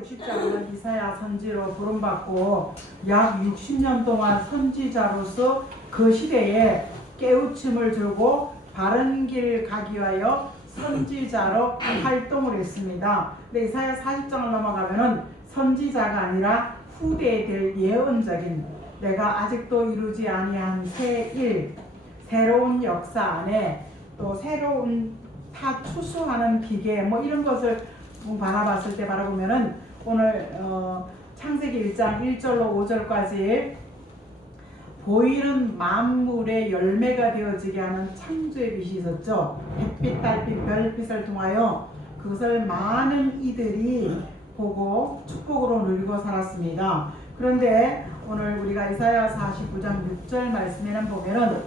60장은 이사야 선지로 부름받고 약 60년 동안 선지자로서 그 시대에 깨우침을 주고 바른 길 가기 위하여 선지자로 활동을 했습니다. 근데 이사야 40장을 넘어가면은 선지자가 아니라 후대에 될 예언적인, 내가 아직도 이루지 아니한 새 일, 새로운 역사 안에 또 새로운 타 추수하는 기계 뭐 이런 것을 바라봤을 때 바라보면은 오늘 창세기 1장 1절로 5절까지 보이는 만물의 열매가 되어지게 하는 창조의 빛이 있었죠. 햇빛, 달빛, 별빛을 통하여 그것을 많은 이들이 보고 축복으로 누리고 살았습니다. 그런데 오늘 우리가 이사야 49장 6절 말씀에는 보면은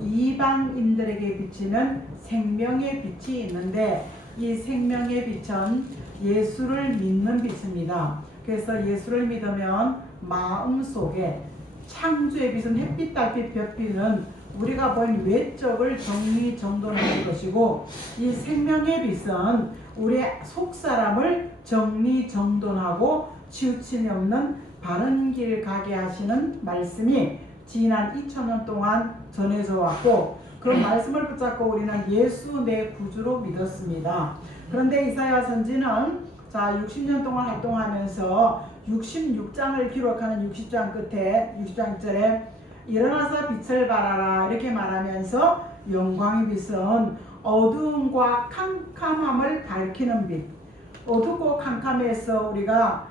이방인들에게 비치는 생명의 빛이 있는데 이 생명의 빛은 예수를 믿는 빛입니다. 그래서 예수를 믿으면 마음속에 창조의 빛은 햇빛, 달빛, 별빛은 우리가 보인 외적을 정리정돈하는 것이고, 이 생명의 빛은 우리의 속사람을 정리정돈하고 치우침이 없는 바른 길 가게 하시는 말씀이 지난 2000년 동안 전해져 왔고, 그 말씀을 붙잡고 우리는 예수 내 구주로 믿었습니다. 그런데 이사야 선지는 60년 동안 활동하면서 66장을 기록하는 60장 끝에 60장 절에 일어나서 빛을 발하라 이렇게 말하면서 영광의 빛은 어두움과 캄캄함을 밝히는 빛, 어둡고 캄캄해서 우리가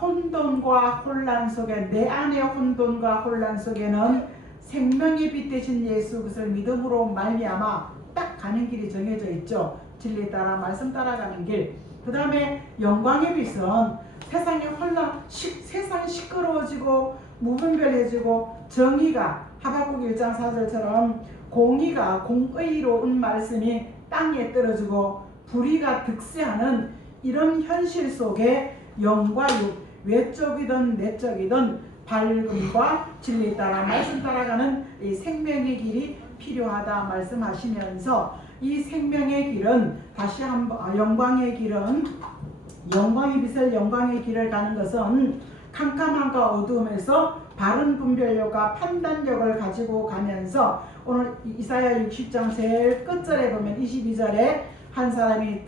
혼돈과 혼란 속에, 내 안의 혼돈과 혼란 속에는 생명의 빛 되신 예수 그것을 믿음으로 말미암아 딱 가는 길이 정해져 있죠. 진리 따라 말씀 따라가는 길. 그 다음에 영광의 빛은 세상의 혼란, 세상이 시끄러워지고 무분별해지고 정의가 하박국 1장 4절처럼 공의가 공의로운 말씀이 땅에 떨어지고 불의가 득세하는 이런 현실 속에 영과 육, 외적이든 내적이든 밝음과 진리 따라 말씀 따라가는 이 생명의 길이 필요하다 말씀하시면서, 이 생명의 길은 다시 한번 영광의 길은, 영광의 빛을 영광의 길을 가는 것은 캄캄함과 어두움에서 바른 분별력과 판단력을 가지고 가면서, 오늘 이사야 60장 제일 끝절에 보면 22절에 한 사람이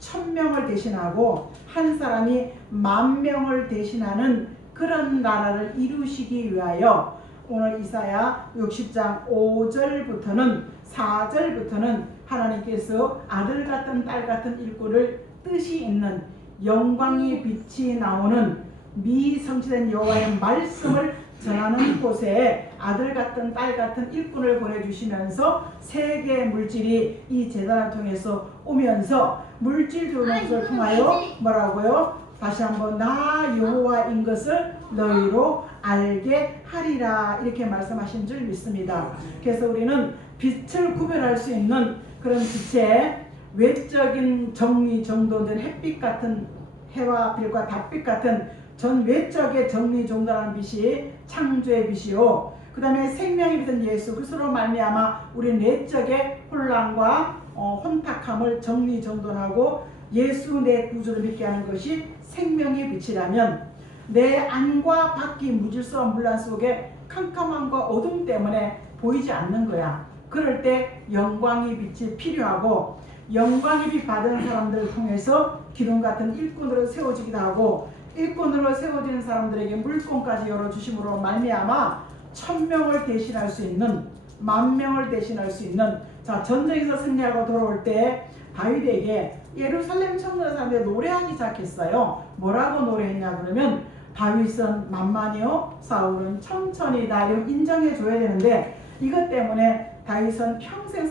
1000명을 대신하고 한 사람이 10,000명을 대신하는 그런 나라를 이루시기 위하여 오늘 이사야 60장 5절부터는 4절부터는 하나님께서 아들 같은 딸 같은 일꾼을 뜻이 있는 영광의 빛이 나오는 미성취된 여호와의 말씀을 전하는 곳에 아들 같은 딸 같은 일꾼을 보내주시면서 세계 물질이 이 제단을 통해서 오면서 물질 들어오는 것을 통하여 뭐라고요? 다시 한번 나 여호와인 것을 너희로 알게 하리라 이렇게 말씀하신 줄 믿습니다. 그래서 우리는 빛을 구별할 수 있는 그런 빛의 외적인 정리정돈된 햇빛 같은, 해와 빛과 달빛 같은 전 외적의 정리정돈하는 빛이 창조의 빛이요, 그 다음에 생명이 빛은 예수 그리스도로 말미암아 우리 내적의 혼란과 혼탁함을 정리정돈하고 예수 내 구주를 믿게 하는 것이 생명의 빛이라면, 내 안과 밖이 무질서한 물란 속에 캄캄함과 어둠 때문에 보이지 않는 거야. 그럴 때 영광의 빛이 필요하고, 영광의 빛 받은 사람들을 통해서 기둥 같은 일꾼으로 세워지기도 하고, 일꾼으로 세워지는 사람들에게 물권까지 열어주심으로 말미암아 1000명을 대신할 수 있는, 10,000명을 대신할 수 있는, 전쟁에서 승리하고 돌아올 때 다윗에게 예루살렘 청년 사람들이 노래하기 시작했어요. 뭐라고 노래했냐 그러면 다윗은 만만히요 사울은 천천히다 이런 인정해 줘야 되는데, 이것 때문에 다윗은 평생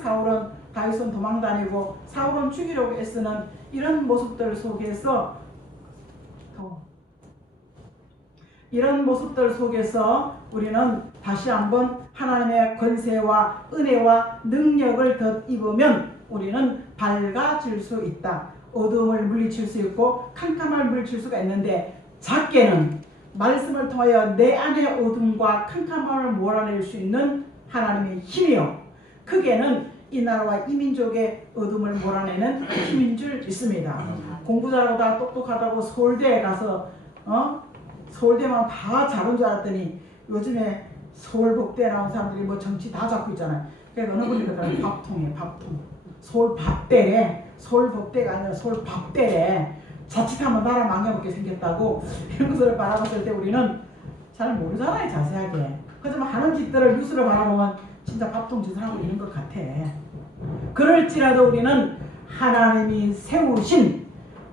다윗은 도망다니고 사울은 죽이려고 애쓰는 이런 모습들 속에서 우리는 다시 한번 하나님의 권세와 은혜와 능력을 덧입으면 우리는 밝아질 수 있다. 어두움을 물리칠 수 있고 캄캄함을 물리칠 수가 있는데, 작게는 말씀을 통하여 내 안의 어둠과 캄캄함을 몰아낼 수 있는 하나님의 힘이요, 크게는 이 나라와 이 민족의 어둠을 몰아내는 힘인 줄 믿습니다. 공부 잘하고 다 똑똑하다고 서울대에 가서 서울대만 다 잘한 줄 알았더니 요즘에 서울복대 나온 사람들이 뭐 정치 다 잡고 있잖아요. 그러니까 어느 분이 그러더라고요. 밥통이에요. 밥통. 서울밥대래. 서울복대가 아니라 서울밥대래. 자칫하면 나라 망해먹게 생겼다고. 이런 것을 바라봤을 때 우리는 잘 모르잖아요. 자세하게. 하지만 하는 짓들을 뉴스를 바라보면 진짜 밥통 짓을 하고 있는 것 같아. 그럴지라도 우리는 하나님이 세우신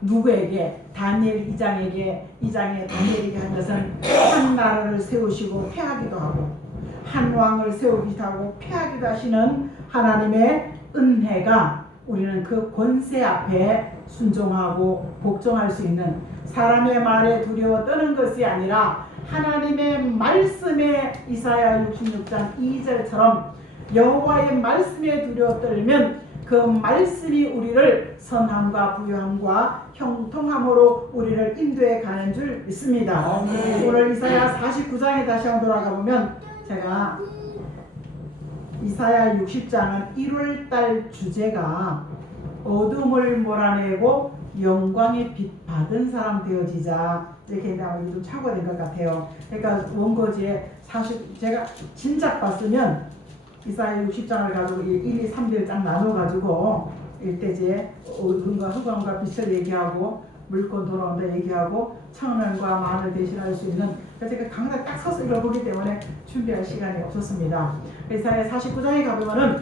누구에게, 다니엘 2장에 다니엘에게 한 것은 한 나라를 세우시고 패하기도 하고 한 왕을 세우기도 하고 패하기도 하시는 하나님의 은혜가 우리는 그 권세 앞에 순종하고 복종할 수 있는, 사람의 말에 두려워 떠는 것이 아니라 하나님의 말씀에, 이사야 66장 2절처럼 여호와의 말씀에 두려워 떨면 그 말씀이 우리를 선함과 부유함과 형통함으로 우리를 인도해 가는 줄 믿습니다. 오늘 이사야 49장에 다시 한번 돌아가 보면, 제가 이사야 60장은 1월달 주제가 어둠을 몰아내고 영광의 빛 받은 사람 되어지자, 이렇게 좀 착오된 것 같아요. 그러니까 원고지에 제가 진작 봤으면 이사야 60장을 가지고 1, 2, 3절 쫙 나눠가지고 일대제 흑암과 빛을 얘기하고 물건 돌아온다 얘기하고 청년과 만을 대신할 수 있는, 그래서 제가 강단 딱 서서 읽어보기 때문에 준비할 시간이 없었습니다. 이사야 49장에 가보면은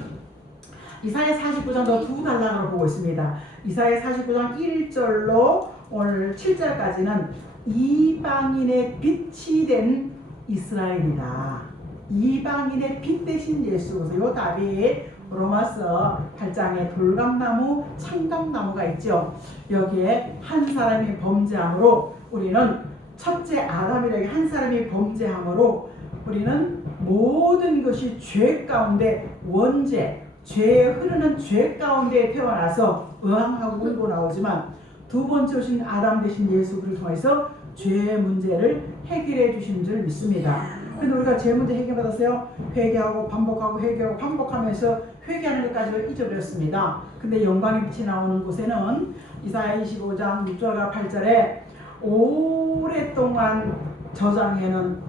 이사야 49장도 두 단락으로 보고 있습니다. 이사야 49장 1절로 오늘 7절까지는 이방인의 빛이 된 이스라엘이다. 이방인의 빛 대신 예수. 그래서 이 답이 로마서 8장에 돌감나무, 창감나무가 있죠. 여기에 한 사람이 범죄함으로 우리는, 첫째 아담이라게 한 사람이 범죄함으로 우리는 모든 것이 죄 가운데, 원죄, 죄에 흐르는 죄 가운데 태어나서 의왕하고 울고 나오지만 두 번째 오신 아담 대신 예수 그리스도를 통해서 죄의 문제를 해결해 주신 줄 믿습니다. 근데 우리가 죄 문제 해결받았어요. 회개하고 반복하고 회개하고 반복하면서 회개하는 것까지를 잊어버렸습니다. 근데 영광의 빛이 나오는 곳에는 이사야 25장 6절과 8절에 오랫동안 저장해놓은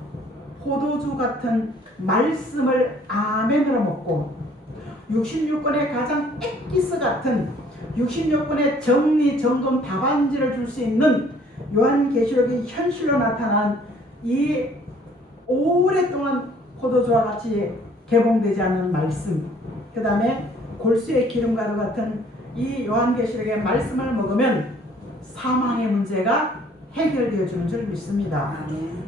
포도주 같은 말씀을 아멘으로 먹고 66권의 가장 엑기스 같은 66권의 정리정돈 답안지를 줄 수 있는 요한계시록의 현실로 나타난 이 오랫동안 포도주와 같이 개봉되지 않는 말씀, 그 다음에 골수의 기름과도 같은 이 요한계시록의 말씀을 먹으면 사망의 문제가 해결되어 주는 줄 믿습니다.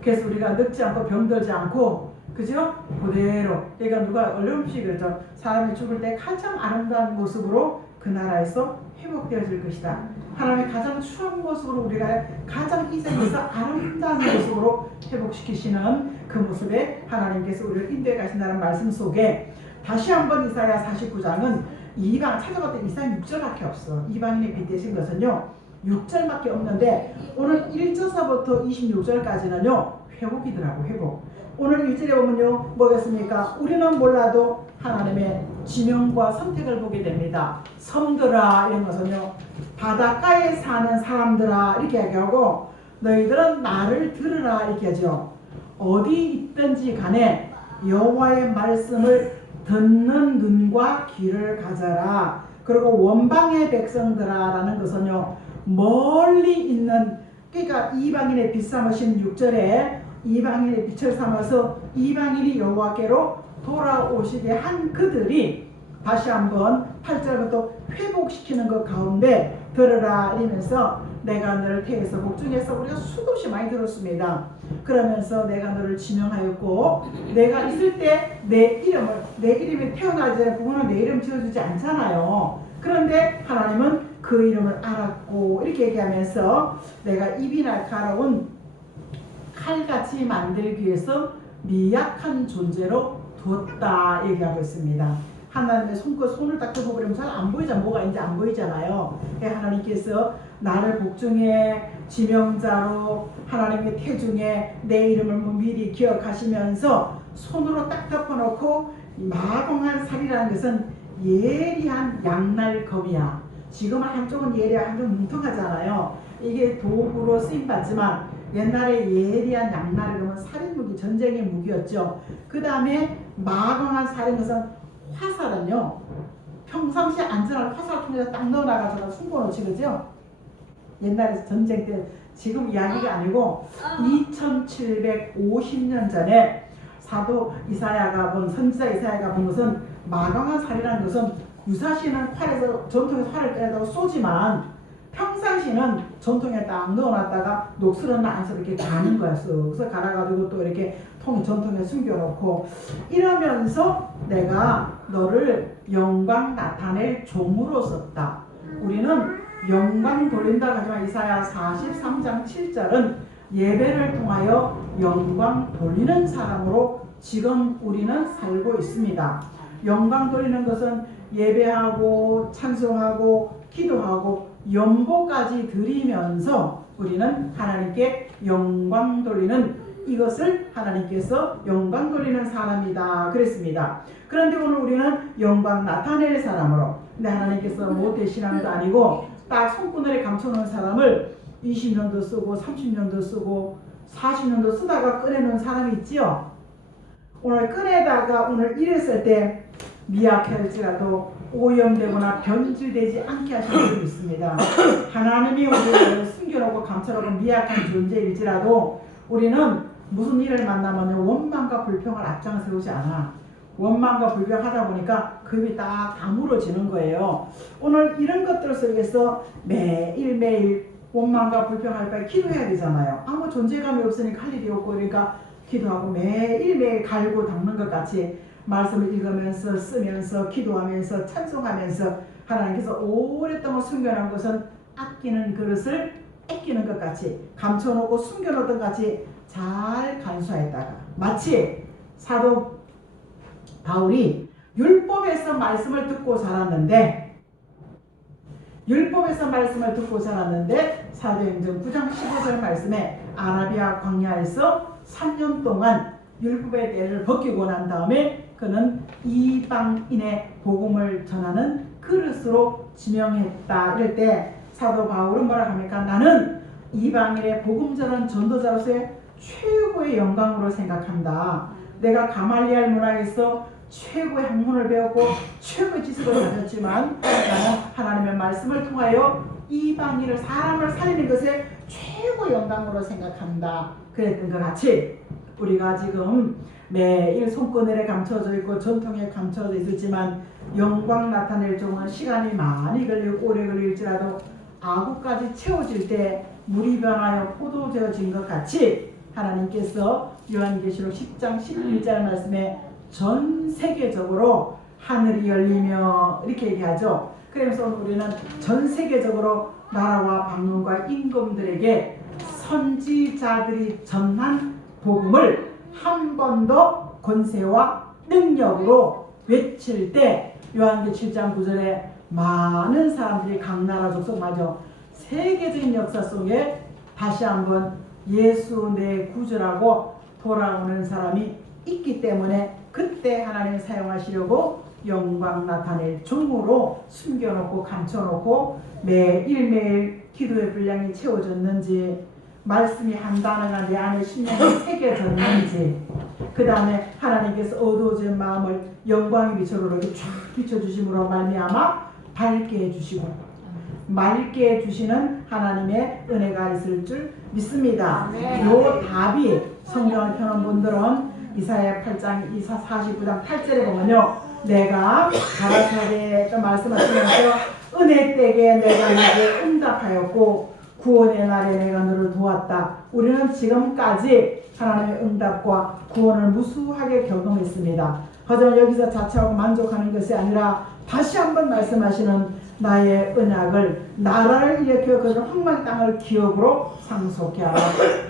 그래서 우리가 늙지 않고 병들지 않고, 그죠? 그대로. 그러니까 누가 어려움씩 그러죠. 사람이 죽을 때 가장 아름다운 모습으로 그 나라에서 회복되어질 것이다. 하나님의 가장 추한 모습으로 우리가 가장 이 세상에서 아름다운 모습으로 회복시키시는 그 모습에 하나님께서 우리를 인도해 가신다는 말씀 속에 다시 한번 이사야 49장은 이방, 찾아봤더니 이사야 6절밖에 없어. 이방인의 빛 되신 것은요 6절밖에 없는데 오늘 1절서부터 26절까지는요 회복이더라고. 회복. 오늘 1절에 보면요 뭐겠습니까? 우리는 몰라도 하나님의 지명과 선택을 보게 됩니다. 섬들아, 이런 것은요 바닷가에 사는 사람들아 이렇게 얘기하고, 너희들은 나를 들으라 이렇게 하죠. 어디 있든지 간에 여호와의 말씀을 듣는 눈과 귀를 가져라. 그리고 원방의 백성들아 라는 것은요 멀리 있는, 그러니까 이방인의 빛 삼으신 6절에 이방인의 빛을 삼아서 이방인이 여호와께로 돌아오시게 한 그들이 다시 한번 8절부터 회복시키는 것 가운데 들으라 이러면서 내가 너를 태에서 복중에서 우리가 수없이 많이 들었습니다. 그러면서 내가 너를 지명하였고 내가 있을 때 내 이름이 태어나기 전에 부모는 내 이름 지어주지 않잖아요. 그런데 하나님은 그 이름을 알았고 이렇게 얘기하면서 내가 입이 날카로운 칼같이 만들기 위해서 미약한 존재로 두었다 얘기하고 있습니다. 하나님의 손을 딱 펴보면 잘 안 보이잖아. 뭐가 있는지 안 보이잖아요. 하나님께서 나를 복중에 지명자로 하나님의 태중에 내 이름을 미리 기억하시면서 손으로 딱 덮어놓고 마공한 살이라는 것은 예리한 양날검이야. 지금은 한쪽은 예리하고 한쪽은 뭉텅하잖아요. 이게 도구로 쓰임받지만 옛날에 예리한 양날을 그러면 살인무기, 전쟁의 무기였죠. 그 다음에 마강한 살인 것은 화살은요. 평상시에 안전한 화살 통해서 딱 넣어놔가지고 숨겨놓지, 그죠? 옛날에 전쟁 때 지금 이야기가 아니고 2750년 전에 사도 이사야가 본, 선지자 이사야가 본 것은 마강한 살이라는 것은 유사시는 활에서 전통에서 활을 꺼내다가 쏘지만 평상시는 전통에 딱 넣어놨다가 녹슬은 안에서 이렇게 가는 거야. 쓱쓱 갈아가지고 또 이렇게 전통에 숨겨놓고 이러면서 내가 너를 영광 나타낼 종으로 썼다. 우리는 영광 돌린다 하지만 이사야 43장 7절은 예배를 통하여 영광 돌리는 사람으로 지금 우리는 살고 있습니다. 영광 돌리는 것은 예배하고 찬송하고 기도하고 연보까지 드리면서 우리는 하나님께 영광 돌리는, 이것을 하나님께서 영광 돌리는 사람이다 그랬습니다. 그런데 오늘 우리는 영광 나타낼 사람으로, 근데 하나님께서 모태신앙도 아니고 딱 손바닥에 감춰놓은 사람을 20년도 쓰고 30년도 쓰고 40년도 쓰다가 꺼내놓은 사람이 있지요. 오늘 꺼내다가 오늘 이랬을 때 미약할지라도 오염되거나 변질되지 않게 하시는 분이 있습니다. 하나님이 우리를 숨겨놓고 감춰놓고 미약한 존재일지라도 우리는 무슨 일을 만나면 원망과 불평을 앞장 세우지 않아. 원망과 불평하다 보니까 급이 딱 다물어지는 거예요. 오늘 이런 것들 속에서 매일매일 원망과 불평할 바에 기도해야 되잖아요. 아무 존재감이 없으니까 할 일이 없고, 그러니까 기도하고 매일매일 갈고 닦는 것 같이 말씀을 읽으면서 쓰면서 기도하면서 찬송하면서 하나님께서 오랫동안 숨겨놓은 것은 아끼는 그릇을 아끼는 것 같이 감춰놓고 숨겨놓던 것 같이 잘 간수하였다가, 마치 사도 바울이 율법에서 말씀을 듣고 자랐는데 사도행전 9장 15절 말씀에 아라비아 광야에서 3년 동안 율법의 때를 벗기고 난 다음에 그는 이방인의 복음을 전하는 그릇으로 지명했다. 이럴 때 사도 바울은 뭐라 합니까? 나는 이방인의 복음 전하는 전도자로서의 최고의 영광으로 생각한다. 내가 가말리알 문화에서 최고의 학문을 배웠고 최고의 지식을 가졌지만 나는 하나님의 말씀을 통하여 이방인을, 사람을 살리는 것에 최고의 영광으로 생각한다. 그랬던 것 같이 우리가 지금 매일 손바닥에 감춰져 있고 전통에 감춰져 있었지만 영광 나타낼 종은 시간이 많이 걸리고 오래 걸릴지라도 아구까지 채워질 때 물이 변하여 포도되어진 것 같이 하나님께서 요한계시록 10장 11절 말씀에 전 세계적으로 하늘이 열리며 이렇게 얘기하죠. 그래서 우리는 전 세계적으로 나라와 방언과 임금들에게 선지자들이 전한 복음을 한 번 더 권세와 능력으로 외칠 때 요한계시록 7장 9절에 많은 사람들이 각 나라 족속마저 세계적인 역사 속에 다시 한번 예수 내 구주라고 돌아오는 사람이 있기 때문에 그때 하나님 사용하시려고 영광 나타낼 종으로 숨겨놓고 감춰놓고 매일매일 기도의 분량이 채워졌는지, 말씀이 한 단어가 내 안에 심령에 새겨졌는지, 그 다음에 하나님께서 어두워진 마음을 영광의 빛으로 이렇게 쫙 비춰주심으로 말미암아 밝게 해주시고 맑게 해주시는 하나님의 은혜가 있을 줄 믿습니다. 이 답이 성경을 펴는 분들은 이사야 8장 49장 8절에 보면요, 내가 가라사대 말씀하시면서 은혜 때에 내가 너에게 응답하였고 구원의 날에 내가 너를 도왔다. 우리는 지금까지 하나님의 응답과 구원을 무수하게 경험했습니다. 하지만 여기서 자처하고 만족하는 것이 아니라 다시 한번 말씀하시는 나의 언약을, 나라를 일으켜 그 황망 땅을 기업으로 상속케 하라.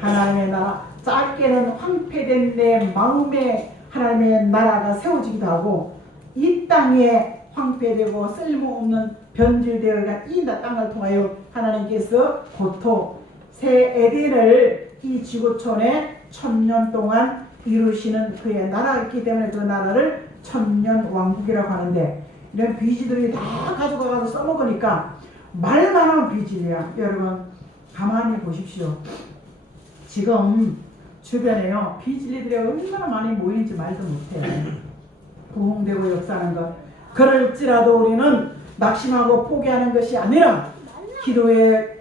하나님의 나라, 짧게는 황폐된 내 마음에 하나님의 나라가 세워지기도 하고, 이 땅에 황폐되고 쓸모없는 변질되어가 이 땅을 통하여 하나님께서 고토 새 에덴을 이 지구촌에 1000년 동안 이루시는 그의 나라이기 때문에 그 나라를 천년 왕국이라고 하는데, 이런 비지들이 다 가져가서 써먹으니까 말만 하면 비질이야. 여러분 가만히 보십시오. 지금 주변에요 비질리들이 얼마나 많이 모이는지 말도 못해요. 부흥되고 역사하는 것. 그럴지라도 우리는 낙심하고 포기하는 것이 아니라 기도의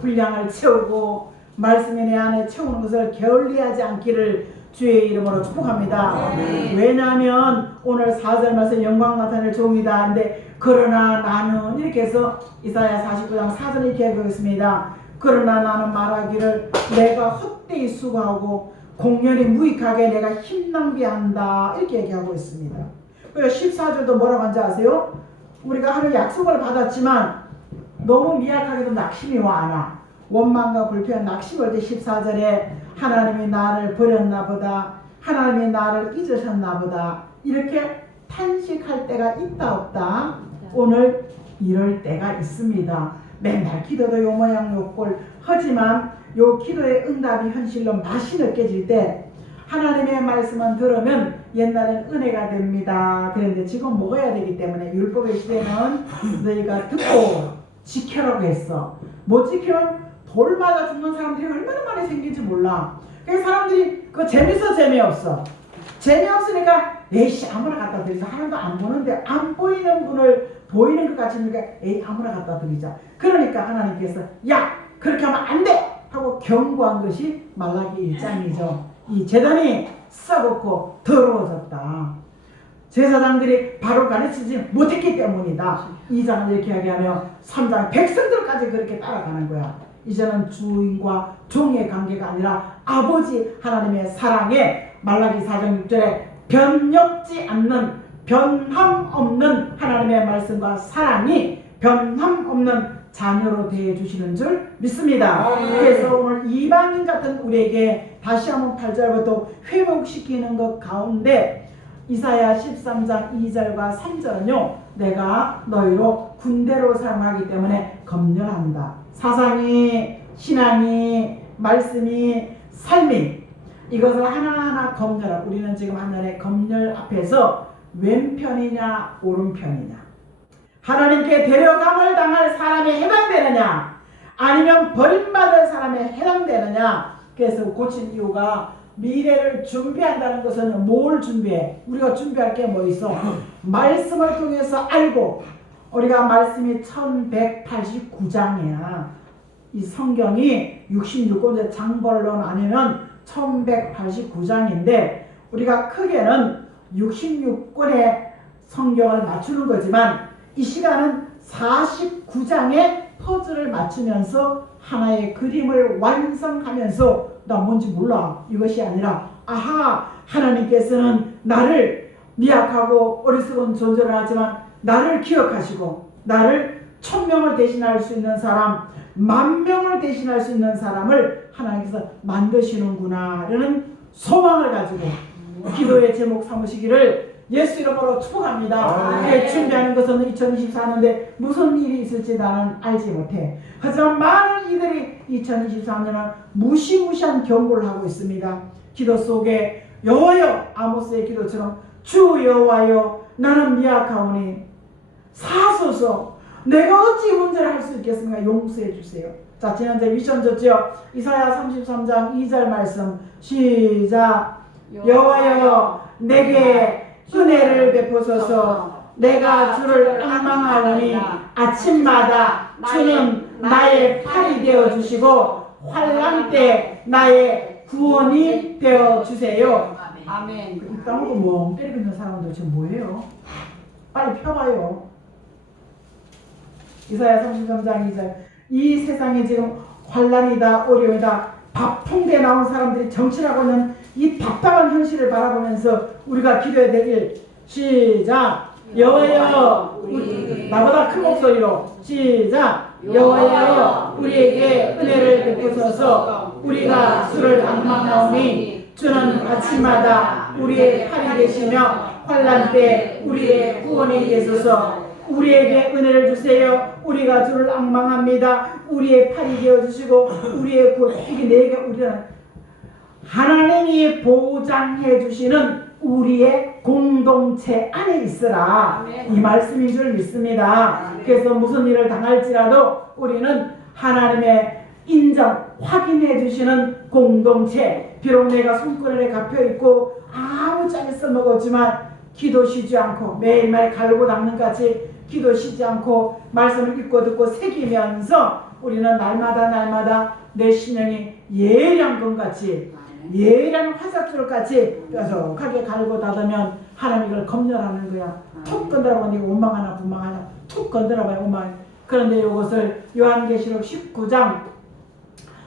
분량을 채우고 말씀이 내 안에 채우는 것을 게을리하지 않기를 주의 이름으로 축복합니다. 왜냐하면 오늘 4절 말씀 영광 나타낼 종이다 하는데 그러나 나는 이렇게 해서 이사야 49장 4절에 이렇게 하고 있습니다. 그러나 나는 말하기를 내가 헛되이 수고하고 공연히 무익하게 내가 힘 낭비한다 이렇게 얘기하고 있습니다. 그래서 14절도 뭐라고 하는지 아세요? 우리가 하는 약속을 받았지만 너무 미약하게도 낙심이 와. 원망과 불평, 낙심을 때 14절에 하나님이 나를 버렸나 보다, 하나님이 나를 잊으셨나 보다 이렇게 탄식할 때가 있다 없다? 오늘 이럴 때가 있습니다. 맨날 기도도 요 모양 요 꼴 하지만 요 기도의 응답이 현실로 맛이 느껴질 때 하나님의 말씀은 들으면 옛날엔 은혜가 됩니다. 그런데 지금 먹어야 되기 때문에 율법의 시대는 너희가 듣고 지켜라고 했어. 못 지키면 돌 맞아 죽는 사람들이 얼마나 많이 생긴지 몰라. 그래서 사람들이 그거 재밌어 재미없어. 재미없으니까 에이씨 아무나 갖다 드리자. 하나도 안 보는데 안 보이는 분을 보이는 것 같이 하니까 에이 아무나 갖다 드리자. 그러니까 하나님께서 야 그렇게 하면 안 돼! 하고 경고한 것이 말라기 1장이죠. 이 제단이 썩었고 더러워졌다. 제사장들이 바로 가르치지 못했기 때문이다. 2장을 이렇게 이야기하며 3장 백성들까지 그렇게 따라가는 거야. 이제는 주인과 종의 관계가 아니라 아버지 하나님의 사랑에 말라기 4장 6절에 변혁지 않는 변함 없는 하나님의 말씀과 사랑이 변함 없는 자녀로 대해주시는 줄 믿습니다. 그래서 오늘 이방인 같은 우리에게 다시 한번 8절부터 회복시키는 것 가운데 이사야 13장 2절과 3절은요 내가 너희로 군대로 사용하기 때문에 검열한다. 사상이 신앙이 말씀이 삶이 이것을 하나하나 검열하고 우리는 지금 하늘의 검열 앞에서 왼편이냐 오른편이냐 하나님께 데려감을 당할 사람에 해당되느냐 아니면 버림받을 사람에 해당되느냐. 그래서 고친 이유가 미래를 준비한다는 것은 뭘 준비해? 우리가 준비할 게 뭐 있어? 말씀을 통해서 알고 우리가 말씀이 1189장이야. 이 성경이 66권의 장벌로 나뉘면 1189장인데 우리가 크게는 66권의 성경을 맞추는 거지만 이 시간은 49장의 퍼즐을 맞추면서 하나의 그림을 완성하면서 나 뭔지 몰라 이것이 아니라 아하 하나님께서는 나를 미약하고 어리석은 존재를 하지만 나를 기억하시고 나를 1000명을 대신할 수 있는 사람 10,000명을 대신할 수 있는 사람을 하나님께서 만드시는구나 라는 소망을 가지고 기도의 제목 삼으시기를 예수 이름으로 축복합니다. 준비하는 것은 2024년인데 무슨 일이 있을지 나는 알지 못해. 하지만 많은 이들이 2023년은 무시무시한 경고를 하고 있습니다. 기도 속에 여호와여 아모스의 기도처럼 주 여호와여 나는 미약하오니 사소서 내가 어찌 문제를 할 수 있겠습니까? 용서해 주세요. 자 지난주에 미션 줬죠. 이사야 33장 2절 말씀 시작. 여호와여 내게 은혜를 베푸소서. 내가 주를 앙망하오니 아침마다 주는 나의 팔이 되어주시고 환난 때 나의 구원이 되어주세요. 아멘. 이 땅으로 멍 때리고 있는 사람들 지금 뭐예요? 빨리 펴봐요. 이사야 33장 2절 이 세상에 지금 환난이다 어려움이다 밥통대에 나온 사람들이 정치하고 있는 이 답답한 현실을 바라보면서 우리가 기도해야 되길 시작. 여호와여 나보다 큰 목소리로 시작. 여호와여 우리에게 은혜를 베푸소서. 우리가 주를 앙망하오니 주는 아침마다 우리의 팔이 되시며 환난 때 우리의 구원이 되소서. 우리에게 은혜를 주세요. 우리가 주를 앙망합니다. 우리의 팔이 되어주시고 우리의 구원 이게 내게 우리는 하나님이 보장해 주시는 우리의 공동체 안에 있으라. 이 말씀인 줄 믿습니다. 그래서 무슨 일을 당할지라도 우리는 하나님의 인정, 확인해 주시는 공동체. 비록 내가 손가락에 갚혀있고 아무 짝에 써먹었지만 기도 쉬지 않고 매일매일 갈고 닦는 같이 기도 쉬지 않고 말씀을 읽고 듣고 새기면서 우리는 날마다 내 심령이 예량금같이 예량 화살줄같이 뾰족하게 갈고 닫으면 하나님 이걸 검열하는 거야. 툭 건드려봐. 네가 원망하나 분망하나 툭 건드려봐. 원망. 그런데 이것을 요한계시록 19장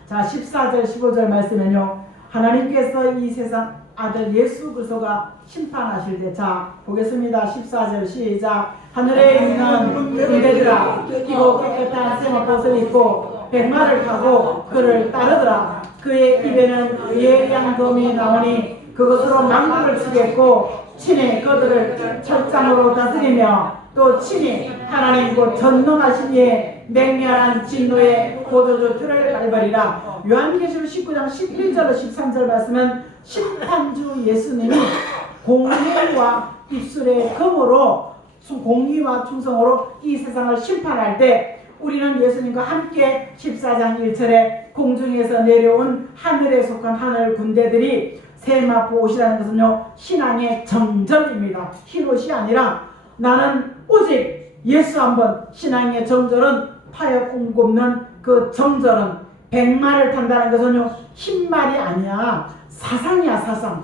자 14절 15절 말씀은요, 하나님께서 이 세상 아들 예수 그리스도가 심판하실 때, 자 보겠습니다. 14절 시작. 하늘에 있는 군대들아 이고 깨끗한 세마포를 입고 백마를 타고 그를 따르더라. 그의 입에는 예량금이 나오니 그것으로 만국을 치겠고 친히 그들을 철장으로 다스리며 또 친히 하나님 곧 전능하신 이의 맹렬한 진노의 포도주 틀을 밟으리라. 요한계시록 19장 11절 13절 말씀은 심판주 예수님이 공의와 입술의 금으로 공의와 충성으로 이 세상을 심판할 때 우리는 예수님과 함께 14장 1절에 공중에서 내려온 하늘에 속한 하늘 군대들이 세마포 옷이라는 것은요, 신앙의 정절입니다. 흰옷이 아니라 나는 오직 예수 한번, 신앙의 정절은 타협 옮굽는 그 정절은 백마를 탄다는 것은요, 흰말이 아니야. 사상이야, 사상.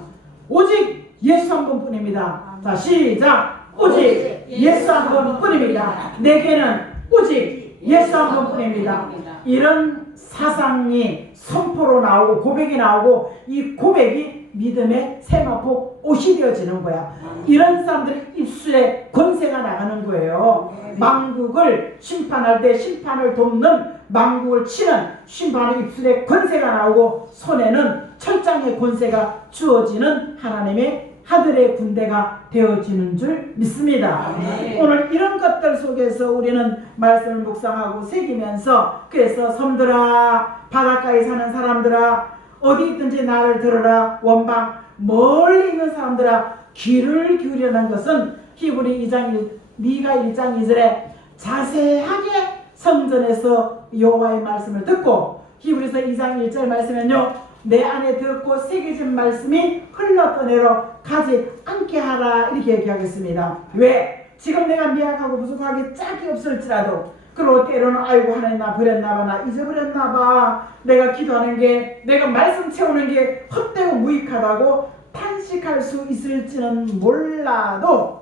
오직 예수 한 번뿐입니다. 자, 시작. 오직 예수 한 번뿐입니다. 내게는 오직 예수 한 번뿐입니다. 이런 사상이 선포로 나오고 고백이 나오고 이 고백이 믿음의 세마포 옷이 되어지는 거야. 이런 사람들의 입술에 권세가 나가는 거예요. 만국을 심판할 때 심판을 돕는, 만국을 치는 심판의 입술에 권세가 나오고 손에는 철장의 권세가 주어지는 하나님의 하늘의 군대가 되어지는 줄 믿습니다. 오늘 이런 것들 속에서 우리는 말씀을 묵상하고 새기면서, 그래서 섬들아, 바닷가에 사는 사람들아, 어디 있든지 나를 들으라. 원방 멀리 있는 사람들아, 귀를 기울이라는 것은 히브리 2장 미가 1장 2절에 자세하게 성전에서 여호와의 말씀을 듣고, 히브리서 2장 1절 말씀은요, 내 안에 듣고 새겨진 말씀이 흘러떠내러 가지 않게 하라, 이렇게 얘기하겠습니다. 왜? 지금 내가 미약하고 부족하게 짝이 없을지라도, 그리고 때로는 아이고 하나님 나 버렸나봐, 나 잊어버렸나봐, 내가 기도하는 게, 내가 말씀 채우는 게 헛되고 무익하다고 탄식할 수 있을지는 몰라도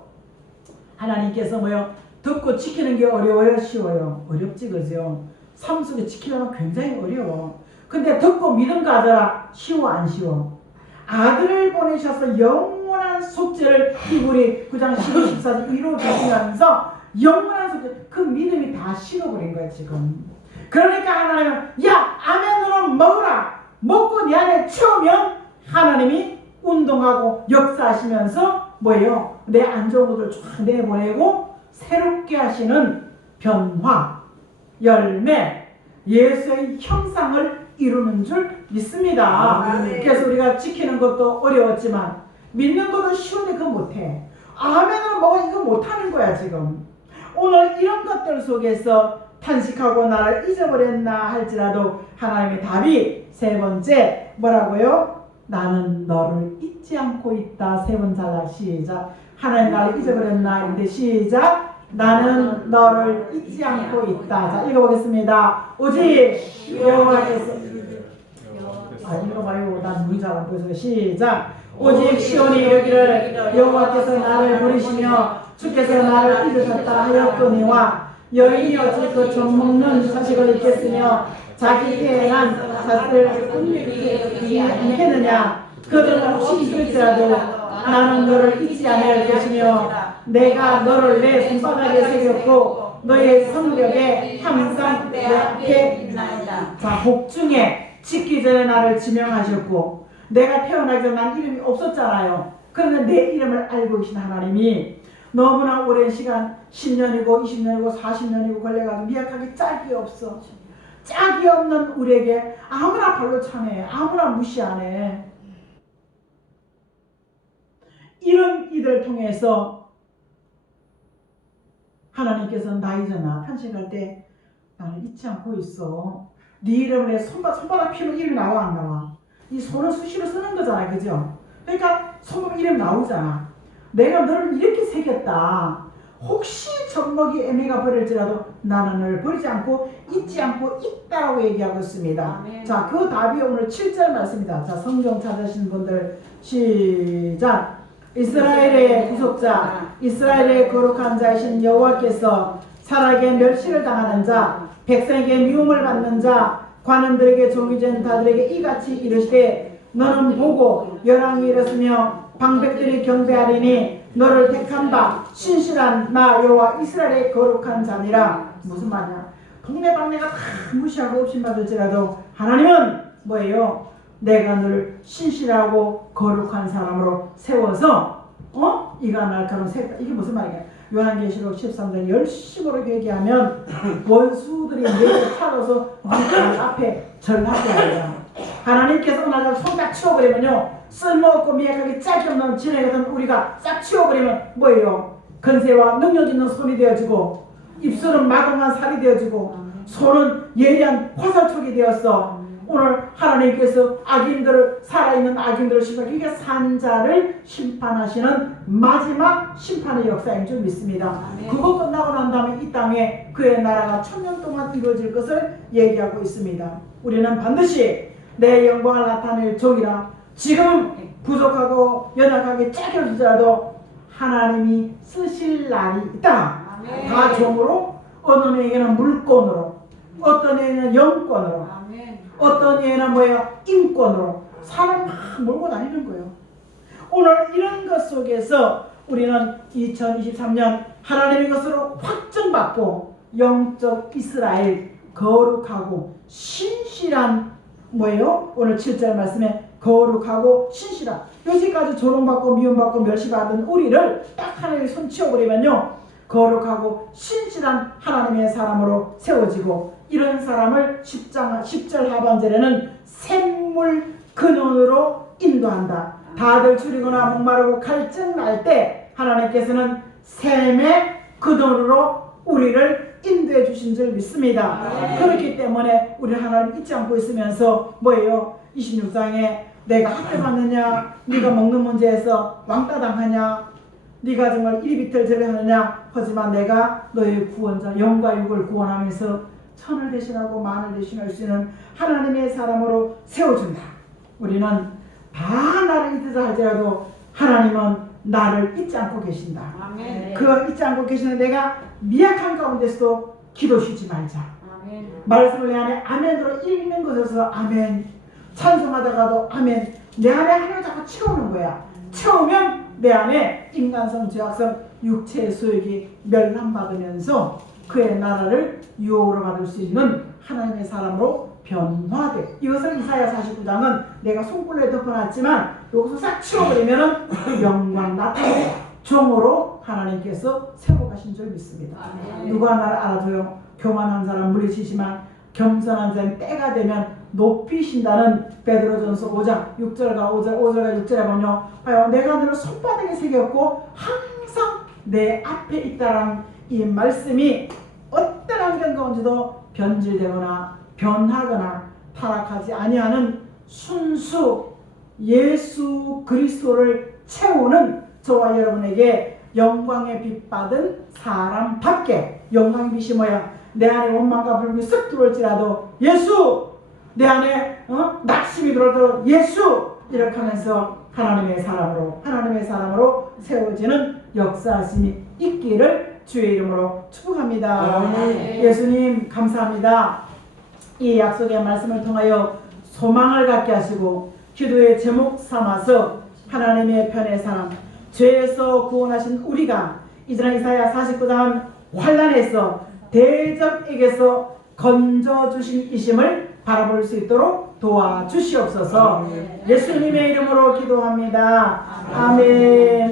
하나님께서 뭐요? 듣고 지키는 게 어려워요? 쉬워요? 어렵지, 그죠? 삶 속에 지키려면 굉장히 어려워. 근데 듣고 믿음 가져라. 쉬워 안 쉬워? 아들을 보내셔서 영원한 속죄를 히브리 9장 14절 이루어주시면서 영원한 속죄, 그 믿음이 다 식어버린 거야 지금. 그러니까 하나님은 야 아멘으로 먹으라, 먹고 내 안에 채우면 하나님이 운동하고 역사하시면서 뭐예요? 내 안 좋은 것을 쫙 내보내고 새롭게 하시는 변화, 열매, 예수의 형상을 이루는 줄 믿습니다. 그래서 우리가 지키는 것도 어려웠지만 믿는 것도 쉬운데 그거 못해. 아멘으로 먹어, 이거 못하는 거야 지금. 오늘 이런 것들 속에서 탄식하고 나를 잊어버렸나 할지라도 하나님의 답이 세 번째 뭐라고요? 나는 너를 잊지 않고 있다. 세 번 잘라 시작. 하나님 나를 잊어버렸나 인데 시작. 나는 너를 잊지 않고 있다. 자 읽어보겠습니다. 오직 여호와께서 읽어봐요. 난 눈이 잘 안 보여서 시작. 오직 시온이 이르기를 여호와께서 나를 부르시며 주께서 나를 잊으셨다 하였거니와 여인이 어찌 그 젖먹는 자식을 잊겠으며 자기 태어난 자식을 잊지 않겠느냐. 그들은 혹시 있을지라도 나는 너를 잊지 않을 것이며 내가 너를 내 손바닥에 새겼고 너의 성벽에 항상 내 앞에 있나이다. 자, 복중에 짓기 전에 나를 지명하셨고 내가 태어나기 전에 난 이름이 없었잖아요. 그런데 내 이름을 알고 계신 하나님이 너무나 오랜 시간 10년이고 20년이고 40년이고 걸려가지고 미약하게 짝이 없어. 짝이 없는 우리에게 아무나 발로 차네, 아무나 무시하네. 이런 이들을 통해서 하나님께서 나 이전아 탄식할 때 나를 잊지 않고 있어. 네 이름을 내 손바닥 피면 이름이 나와 안 나와? 이 손은 수시로 쓰는 거잖아, 그죠? 그러니까 손바닥 이름 나오잖아. 내가 너를 이렇게 새겼다. 혹시 젖먹이 애미가 버릴지라도 나는 너를 버리지 않고 잊지 않고 있다라고 얘기하고 있습니다. 아멘. 자, 그 답이 오늘 7절 말씀입니다. 자, 성경 찾으신 분들 시작. 이스라엘의 구속자, 이스라엘의 거룩한 자이신 여호와께서 살아게 멸시를 당하는 자, 백성에게 미움을 받는 자, 관원들에게 종이 된 자들에게 이같이 이르시되 너는 보고 열왕이 일었으며 방백들이 경배하리니 너를 택한 바 신실한 나 여호와 이스라엘의 거룩한 자니라. 무슨 말이야? 동네방네가 다 무시하고 업신받을지라도 하나님은 뭐예요? 내가 너를 신실하고 거룩한 사람으로 세워서 이가 날카로운 새. 이게 무슨 말이야? 요한계시록 13장 열심으로 회개하면 원수들이 내게 찾아서 앞에 절하게 하리라. 하나님께서 오늘 손딱 치워버리면요, 쓸모없고 미약하게 짝이 없는 지내가던 우리가 싹 치워버리면 뭐예요? 근세와 능력 있는 손이 되어지고, 입술은 마공한 살이 되어지고, 손은 예리한 화살촉이 되었어. 오늘 하나님께서 악인들을, 살아있는 악인들을 심판하기 위해 산자를 심판하시는 마지막 심판의 역사인 줄 믿습니다. 그거 끝나고 난 다음에 이 땅에 그의 나라가 1000년 동안 이루어질 것을 얘기하고 있습니다. 우리는 반드시 내 영광을 나타낼 종이라. 지금 부족하고 연약하게 짧을지라도 하나님이 쓰실 날이 있다. 아멘. 다 종으로, 어떤 애에게는 물권으로, 어떤 애에는 영권으로, 아멘. 어떤 애는 뭐야? 인권으로 사람 막 몰고 다니는 거예요. 오늘 이런 것 속에서 우리는 2023년 하나님의 것으로 확정받고 영적 이스라엘 거룩하고 신실한 뭐예요? 오늘 7절 말씀에 거룩하고 신실한, 여기까지 조롱받고 미움받고 멸시받은 우리를 딱 하나님이 손 치워버리면요, 거룩하고 신실한 하나님의 사람으로 세워지고, 이런 사람을 10절 하반절에는 샘물 근원으로 인도한다. 다들 줄이거나 목마르고 갈증 날 때 하나님께서는 샘의 근원으로 우리를 인도해 주신 줄 믿습니다. 그렇기 때문에 우리 하나님 잊지 않고 있으면서 뭐예요? 26장에 내가 학대받느냐, 네가 먹는 문제에서 왕따 당하냐, 네가 정말 이리 비틀 저리 하느냐, 하지만 내가 너의 구원자 영과 육을 구원하면서 천을 대신하고 만을 대신할 수 있는 하나님의 사람으로 세워준다. 우리는 다 나를 잊으라 할지라도 하나님은 나를 잊지 않고 계신다. 아멘. 그 잊지 않고 계시는 내가 미약한 가운데서도 기도 쉬지 말자. 아멘. 말씀을 내 안에 아멘으로 읽는 것에서 아멘, 찬송하다가도 아멘. 내 안에 하나님 자꾸 채우는 거야. 채우면 내 안에 인간성, 죄악성, 육체의 소욕이 멸망받으면서 그의 나라를 유업으로 받을 수 있는 하나님의 사람으로 변화돼. 이것을 이사야 49장은 내가 손글에 덮어놨지만 여기서 싹 치워버리면 영광 나타나고 종으로 하나님께서 세워가신 줄 믿습니다. 누가 나를 알아줘요? 교만한 사람 물리치지만 겸손한 자는 때가 되면 높이신다는 베드로전서 5장 6절과 5절과 6절에 보면 봐요, 내가 너를 손바닥에 새겼고 항상 내 앞에 있다라는 이 말씀이 어떤 환경 가운데도 변질되거나 변하거나 타락하지 아니하는 순수 예수 그리스도를 채우는 저와 여러분에게 영광의 빛 받은 사람답게, 영광의 빛이 뭐야? 내 안에 원망과 불길이 쓱 들어올지라도 예수, 내 안에 낙심이 들어도 예수, 이렇게 하면서 하나님의 사람으로 세워지는 역사심이 있기를 주의 이름으로 축복합니다. 예수님 감사합니다. 이 약속의 말씀을 통하여 소망을 갖게 하시고 기도의 제목 삼아서 하나님의 편의 사람, 죄에서 구원하신 우리가 이사야 49장은 환난에서 대적에게서 건져주신 이심을 바라볼 수 있도록 도와주시옵소서. 예수님의 이름으로 기도합니다. 아멘.